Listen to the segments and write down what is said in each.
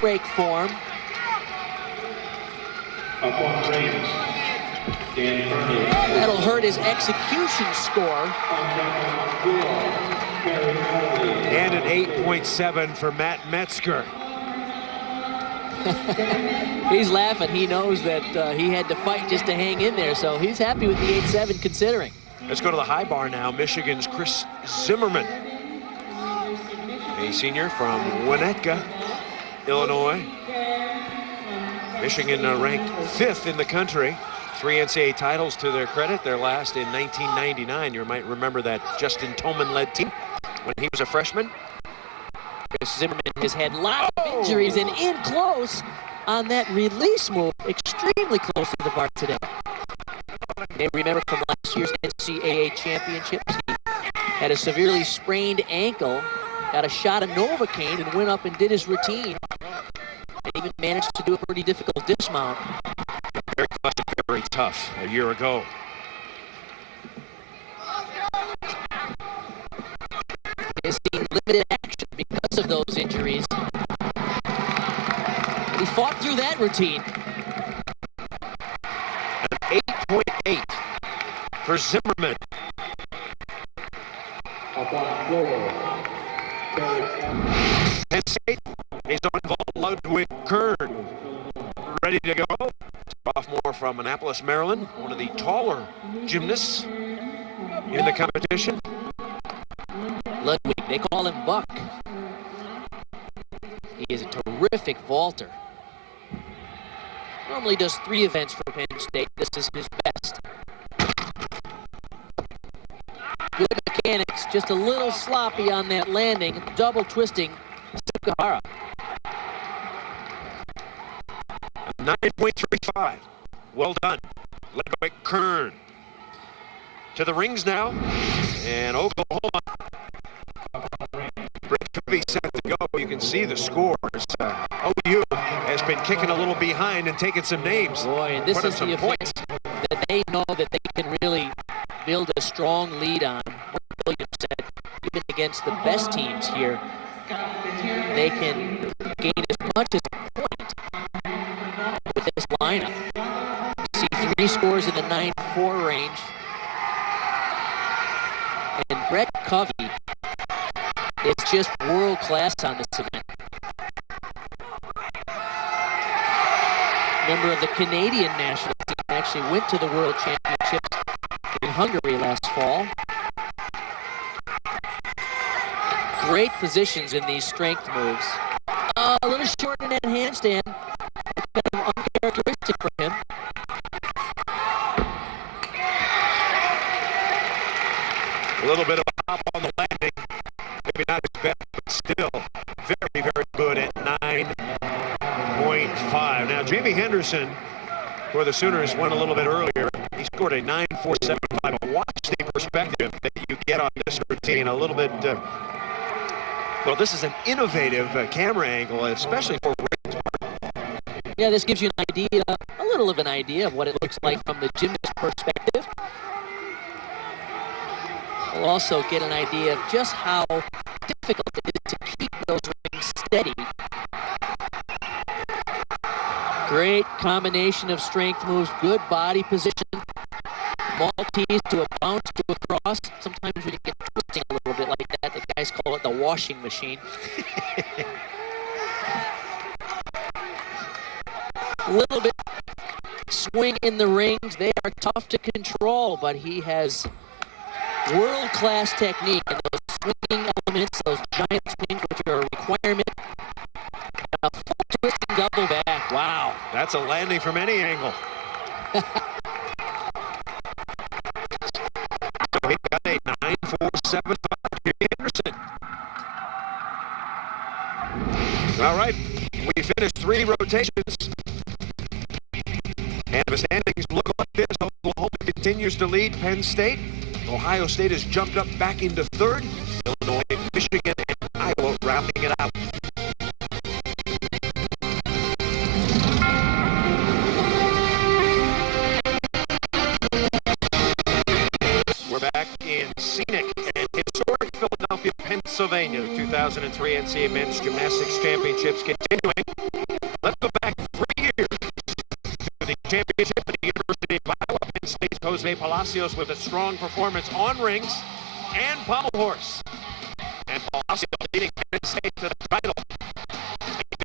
break for him. That'll hurt his execution score. And an 8.7 for Matt Metzger. He's laughing. He knows that he had to fight just to hang in there, so he's happy with the 8.7 considering. Let's go to the high bar now. Michigan's Kris Zimmerman, a senior from Winnetka, Illinois. Michigan ranked 5th in the country. 3 NCAA titles to their credit, their last in 1999. You might remember that Justin Tolman-led team when he was a freshman. Kris Zimmerman has had lots of injuries and in close on that release move. Extremely close to the bar today. You may remember from last year's NCAA championships, he had a severely sprained ankle, got a shot of Novocaine and went up and did his routine. And even managed to do a pretty difficult dismount. Very tough a year ago. He's seen limited action because of those injuries. He fought through that routine. An 8.8 for Zimmerman. Penn State is on ball. Ludwig Kern ready to go. Sophomore from Annapolis, Maryland, one of the taller gymnasts in the competition. Ludwig, they call him Buck. He is a terrific vaulter. Normally does 3 events for Penn State. This is his best. Good mechanics, just a little sloppy on that landing. Double twisting Sukahara. 9.35. Well done. Ludwig Kern. To the rings now. And Oklahoma. Covey set to go. You can see the scores. OU has been kicking a little behind and taking some names. Boy, and this is the event that they know that they can really build a strong lead on. Williams said, even against the best teams here, they can gain as much as a point with this lineup. You see 3 scores in the 9-4 range. And Brett Covey is just world class on this event. Member of the Canadian national team, actually went to the World Championships in Hungary last fall. Great positions in these strength moves. A little short in that handstand. Kind of uncharacteristic for him. A little bit of a hop on the landing. Maybe not his best, but still very, very good at 9.5. Now, Jamie Henderson for the Sooners went a little bit earlier. He scored a 9.475. Watch the perspective that you get on this routine. A little bit, well, this is an innovative camera angle, especially for Rick. Yeah, this gives you an idea, a little of an idea of what it looks like from the gymnast perspective. We'll also get an idea of just how difficult it is to keep those rings steady. Great combination of strength moves, good body position. Maltese to a bounce to a cross. Sometimes we get twisting a little bit like that. The guys call it the washing machine. A little bit swing in the rings. They are tough to control, but he has world-class technique and those swinging elements, those giant swings, which are a requirement. A full twisting double back. Wow. That's a landing from any angle. So he got a 9.475 to Anderson. All right, we finished 3 rotations. And the standings look like this. Oklahoma continues to lead Penn State. Ohio State has jumped up back into 3rd. Illinois, Michigan, and Iowa rounding it out. We're back in scenic and historic Philadelphia, Pennsylvania. The 2003 NCAA Men's Gymnastics Championships continuing. Palacios with a strong performance on rings and pommel horse. And Palacios leading Penn State to the title.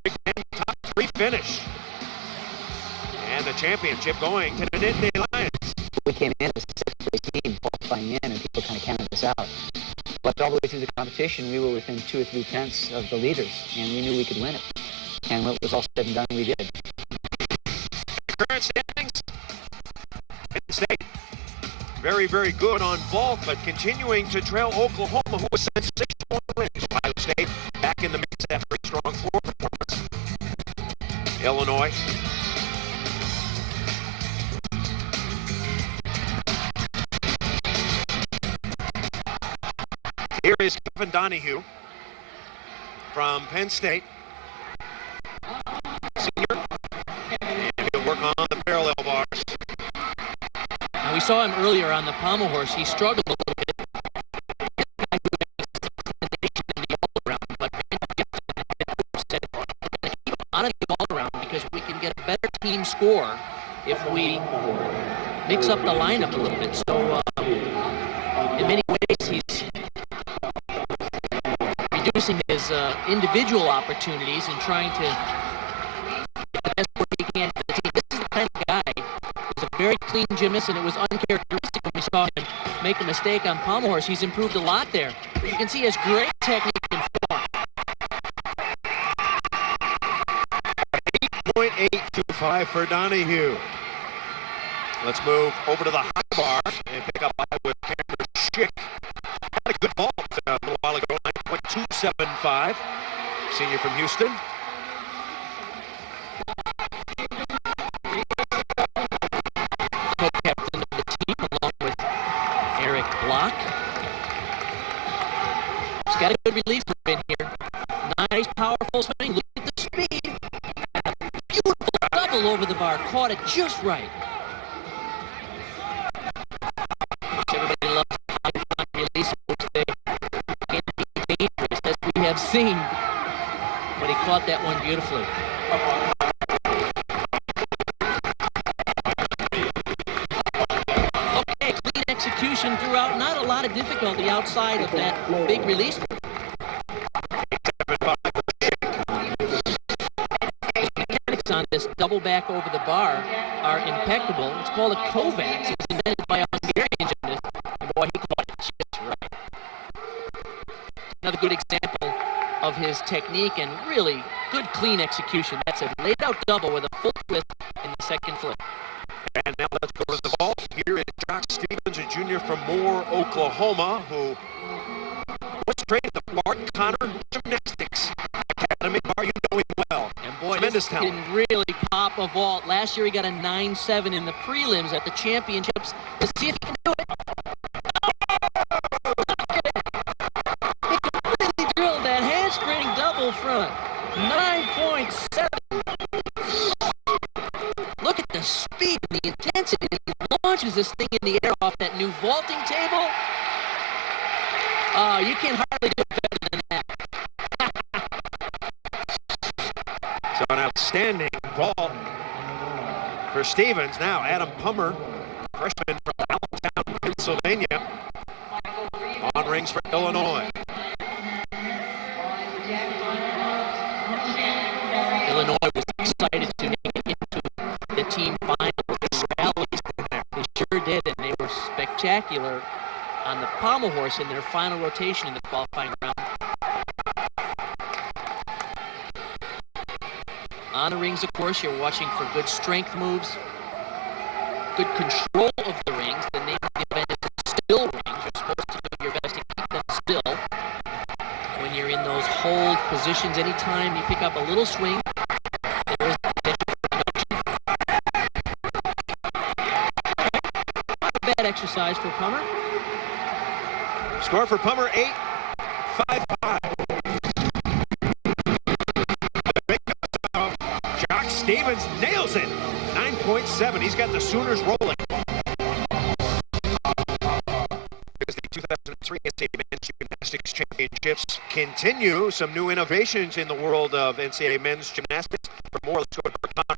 Big Ten top 3 finish. And the championship going to the Nittany Lions. We came in as a 6th place team, qualifying in, and people kind of counted us out. But all the way through the competition, we were within 2 or 3 tenths of the leaders, and we knew we could win it. And when it was all said and done, we did. Current standings, Penn State very, very good on vault, but continuing to trail Oklahoma, who was sensational win. Ohio State back in the mix after a strong floor performance. Illinois. Here is Kevin Donohue from Penn State. Senior. And he'll work on the parallel bars. Now we saw him earlier on the pommel horse. He struggled a little bit. But Jepson said, we're going to keep him out of the all-around because we can get a better team score if we mix up the lineup a little bit. So in many ways, he's reducing his individual opportunities and trying to get the best work he can for the team. This is the kind of guy who's a very clean gymnast, and it was uncharacteristic when we saw him make a mistake on pommel horse. He's improved a lot there. But you can see he has great technique and form. 8.825 for Donohue. Let's move over to the high bar and pick up with Schick. Had a good vault a little while ago, 9.275. Senior from Houston. Co-captain of the team along with Eric Block. He's got a good release in here. Nice, powerful swing. Look at the speed. Beautiful double over the bar. Caught it just right. Everybody loves high release, which they can be dangerous, as we have seen. But he caught that one beautifully. Okay, clean execution throughout. Not a lot of difficulty outside of that big release. The mechanics on this double back over the bar are impeccable. It's called a Covey. It was invented by a Hungarian gymnast. And boy, he caught it just right. Another good example of his technique and really good clean execution. That's a laid out double with a full twist in the second flip. And now let's go to the vault. Here is Jock Stevens, a junior from Moore, Oklahoma, who was trained at the Mark Connor Gymnastics Academy. You know him well. And boy, tremendous this talent. can really pop a vault. Last year he got a 9.7 in the prelims at the championships. Let's see if he can do it. He completely drilled that handspring double front. 9.7. Look at the speed and the intensity. He launches this thing in the air off that new vaulting table. Oh, you can hardly do it better than that. So an outstanding vault for Stevens. Now Adam Pummer, freshman from Allentown, Pennsylvania, on rings for Illinois. Illinois was excited to make it into the team final with the rallies. They sure did, and they were spectacular on the pommel horse in their final rotation in the qualifying round. On the rings, of course, you're watching for good strength moves, good control of the rings. The name of the event is still rings. You're supposed to do your best to keep them still. When you're in those hold positions, anytime you pick up a little swing, there is potential for reduction. Not a bad exercise for Pummer. Score for Pummer, 8.55. Jock Stevens nails it. 9.7. He's got the Sooners rolling. Because the 2003 NCAA Men's Gymnastics Championships continue. Some new innovations in the world of NCAA Men's Gymnastics. For more, let's go to Connor.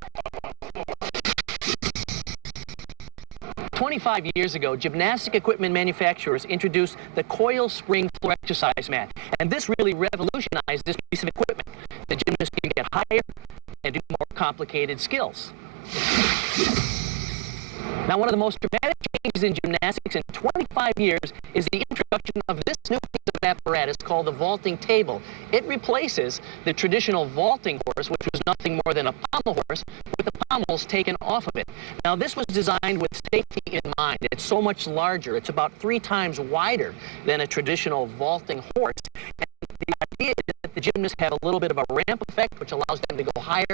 25 25 years ago, gymnastic equipment manufacturers introduced the coil spring floor exercise mat. And this really revolutionized this piece of equipment. The gymnast can get higher and do more complicated skills. Now, one of the most dramatic changes in gymnastics in 25 years is the introduction of this new piece of apparatus called the vaulting table. It replaces the traditional vaulting horse, which was nothing more than a pommel horse, with the pommels taken off of it. Now, this was designed with safety in mind. It's so much larger. It's about 3 times wider than a traditional vaulting horse. And the idea is that the gymnasts have a little bit of a ramp effect, which allows them to go higher